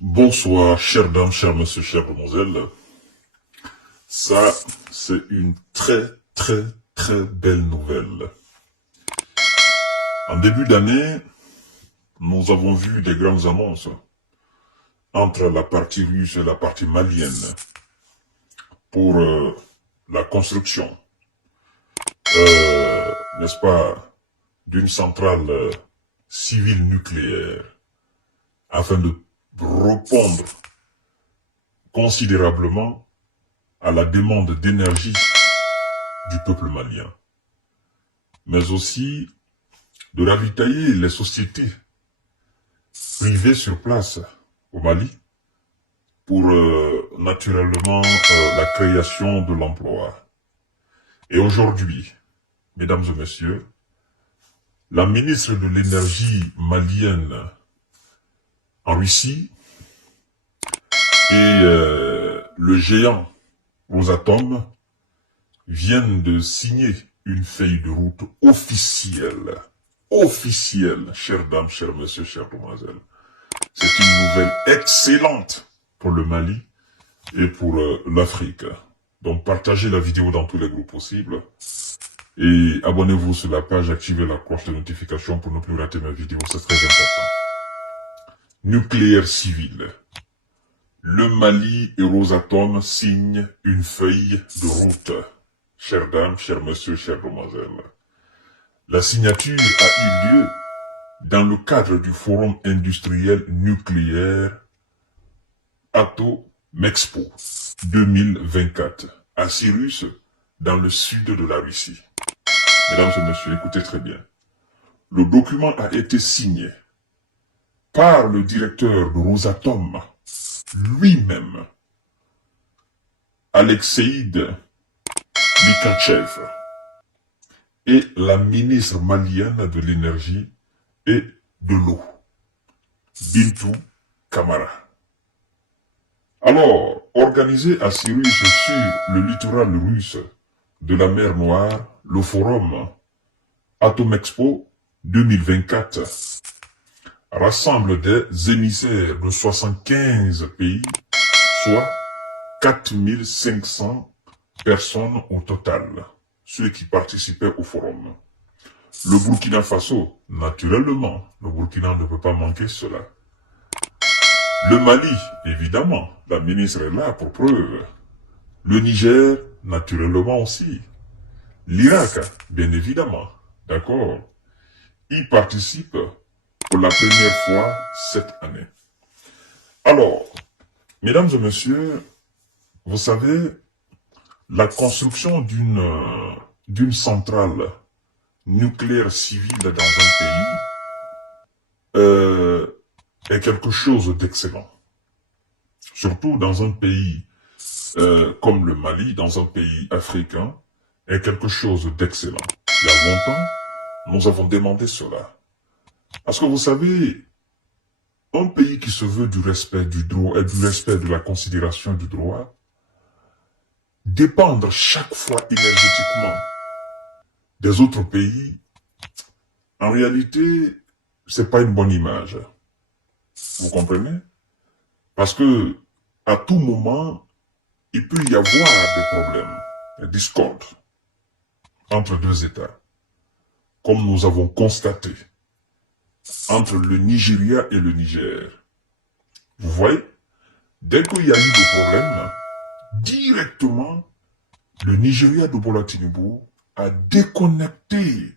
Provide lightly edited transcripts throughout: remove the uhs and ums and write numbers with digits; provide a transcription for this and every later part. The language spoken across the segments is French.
Bonsoir, chères dames, chers messieurs, chères demoiselles. Ça, c'est une très belle nouvelle. En début d'année, nous avons vu des grandes annonces entre la partie russe et la partie malienne pour la construction, n'est-ce pas, d'une centrale civile nucléaire afin de répondre considérablement à la demande d'énergie du peuple malien, mais aussi de ravitailler les sociétés privées sur place au Mali pour naturellement la création de l'emploi. Et aujourd'hui, mesdames et messieurs, la ministre de l'énergie malienne en Russie et le géant Rosatom viennent de signer une feuille de route officielle, chères dames, chers messieurs, chères demoiselles. C'est une nouvelle excellente pour le Mali et pour l'Afrique. Donc partagez la vidéo dans tous les groupes possibles et abonnez-vous sur la page, activez la cloche de notification pour ne plus rater mes vidéos, c'est très important. Nucléaire civil. Le Mali et Rosatom signent une feuille de route. Chères dames, chers messieurs, chères demoiselles. La signature a eu lieu dans le cadre du Forum industriel nucléaire Atomexpo 2024 à Cyrus, dans le sud de la Russie. Mesdames et messieurs, écoutez très bien. Le document a été signé par le directeur de Rosatom lui-même, Alexeïd Mikachev, et la ministre malienne de l'énergie et de l'eau, Bintou Kamara. Alors, organisé à Cyrus sur le littoral russe de la mer Noire, le forum Atomexpo 2024 rassemble des émissaires de 75 pays, soit 4500 personnes au total, ceux qui participaient au forum. Le Burkina Faso, naturellement, le Burkina ne peut pas manquer cela. Le Mali, évidemment, la ministre est là pour preuve. Le Niger, naturellement aussi. L'Irak, bien évidemment, d'accord. Y participe pour la première fois cette année. Alors, mesdames et messieurs, vous savez, la construction d'une centrale nucléaire civile dans un pays est quelque chose d'excellent. Surtout dans un pays comme le Mali, dans un pays africain, est quelque chose d'excellent. Il y a longtemps, nous avons demandé cela. Parce que vous savez, un pays qui se veut du respect du droit et du respect de la considération du droit, dépendre chaque fois énergétiquement des autres pays, en réalité, c'est pas une bonne image. Vous comprenez? Parce que, à tout moment, il peut y avoir des problèmes, des discordes entre deux États, comme nous avons constaté entre le Nigeria et le Niger. Vous voyez, dès qu'il y a eu des problèmes, directement, le Nigeria de Bola Tinubu a déconnecté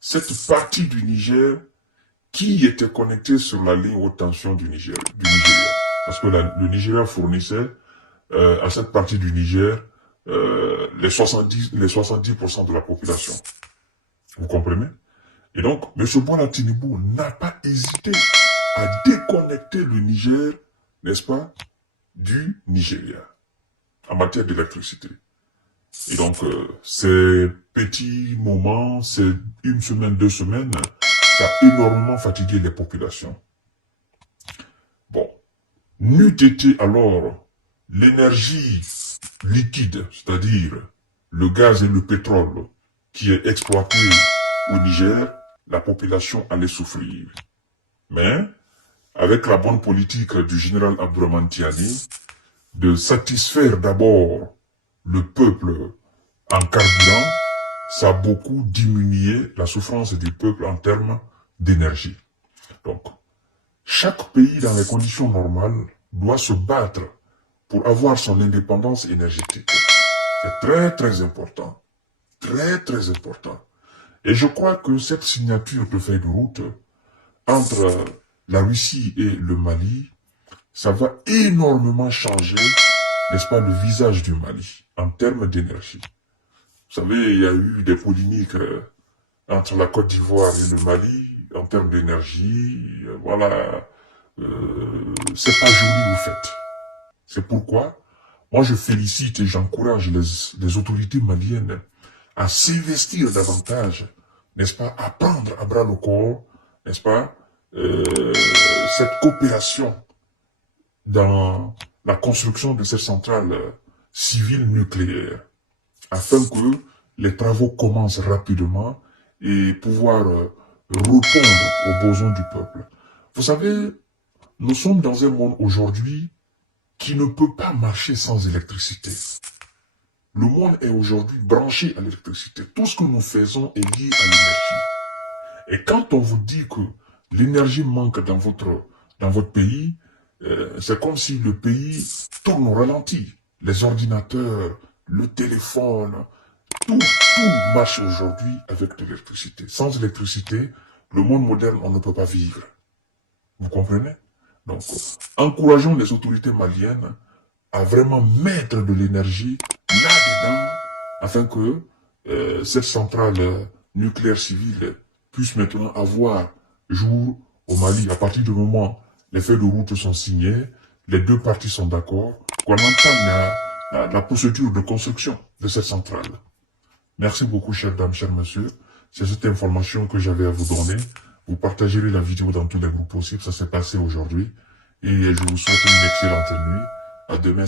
cette partie du Niger qui était connectée sur la ligne haute tension du Nigeria. Parce que le Nigeria fournissait à cette partie du Niger les 70% de la population. Vous comprenez? Et donc, M. Bola Tinubu n'a pas hésité à déconnecter le Niger, n'est-ce pas, du Nigeria en matière d'électricité. Et donc, ces petits moments, ces une semaine, 2 semaines, ça a énormément fatigué les populations. Bon, n'eût été alors l'énergie liquide, c'est-à-dire le gaz et le pétrole qui est exploité au Niger, la population allait souffrir. Mais avec la bonne politique du général Abdourahmane Tiani, de satisfaire d'abord le peuple en carburant, ça a beaucoup diminué la souffrance du peuple en termes d'énergie. Donc, chaque pays dans les conditions normales doit se battre pour avoir son indépendance énergétique. C'est très très important. Très très important. Et je crois que cette signature de feuille de route entre la Russie et le Mali, ça va énormément changer, n'est-ce pas, le visage du Mali en termes d'énergie. Vous savez, il y a eu des polémiques entre la Côte d'Ivoire et le Mali en termes d'énergie. Voilà, c'est pas joli au fait. C'est pourquoi moi je félicite et j'encourage les autorités maliennes à s'investir davantage, n'est-ce pas, à prendre à bras le corps, n'est-ce pas, cette coopération dans la construction de cette centrale civile nucléaire, afin que les travaux commencent rapidement et pouvoir répondre aux besoins du peuple. Vous savez, nous sommes dans un monde aujourd'hui qui ne peut pas marcher sans électricité. Le monde est aujourd'hui branché à l'électricité. Tout ce que nous faisons est lié à l'énergie. Et quand on vous dit que l'énergie manque dans votre pays, c'est comme si le pays tourne au ralenti. Les ordinateurs, le téléphone, tout marche aujourd'hui avec de l'électricité. Sans électricité, le monde moderne, on ne peut pas vivre. Vous comprenez? Donc, encourageons les autorités maliennes à vraiment mettre de l'énergie là-dedans, afin que cette centrale nucléaire civile puisse maintenant avoir jour au Mali. À partir du moment où les feuilles de route sont signées, les deux parties sont d'accord, qu'on entame la procédure de construction de cette centrale. Merci beaucoup, chères dames, chers messieurs. C'est cette information que j'avais à vous donner. Vous partagerez la vidéo dans tous les groupes possibles. Ça s'est passé aujourd'hui. Et je vous souhaite une excellente nuit. À demain.